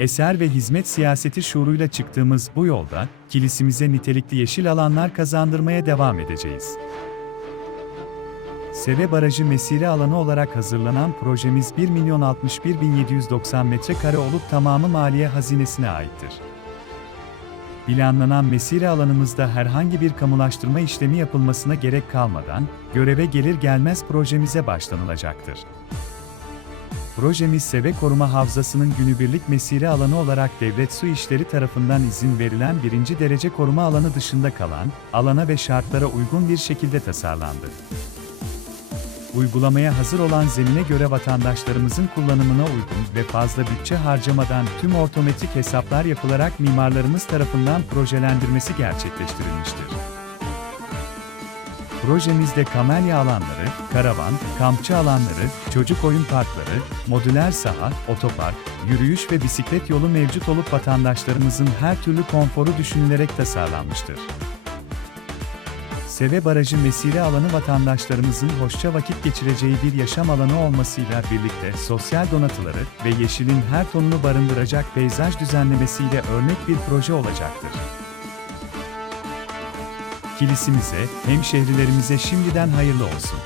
eser ve hizmet siyaseti şuuruyla çıktığımız bu yolda, kilisimize nitelikli yeşil alanlar kazandırmaya devam edeceğiz. Seve Barajı mesire alanı olarak hazırlanan projemiz 1 milyon 61 bin 790 metrekare olup tamamı maliye hazinesine aittir. Planlanan mesire alanımızda herhangi bir kamulaştırma işlemi yapılmasına gerek kalmadan, göreve gelir gelmez projemize başlanılacaktır. Projemiz Seve Koruma Havzası'nın günübirlik mesire alanı olarak Devlet Su İşleri tarafından izin verilen birinci derece koruma alanı dışında kalan, alana ve şartlara uygun bir şekilde tasarlandı. Uygulamaya hazır olan zemine göre vatandaşlarımızın kullanımına uygun ve fazla bütçe harcamadan tüm ortometrik hesaplar yapılarak mimarlarımız tarafından projelendirmesi gerçekleştirilmiştir. Projemizde kamelya alanları, karavan, kampçı alanları, çocuk oyun parkları, modüler saha, otopark, yürüyüş ve bisiklet yolu mevcut olup vatandaşlarımızın her türlü konforu düşünülerek tasarlanmıştır. Seve Barajı mesire alanı vatandaşlarımızın hoşça vakit geçireceği bir yaşam alanı olmasıyla birlikte sosyal donatıları ve yeşilin her tonunu barındıracak peyzaj düzenlemesiyle örnek bir proje olacaktır. Kilisimize, hemşehrilerimize şimdiden hayırlı olsun.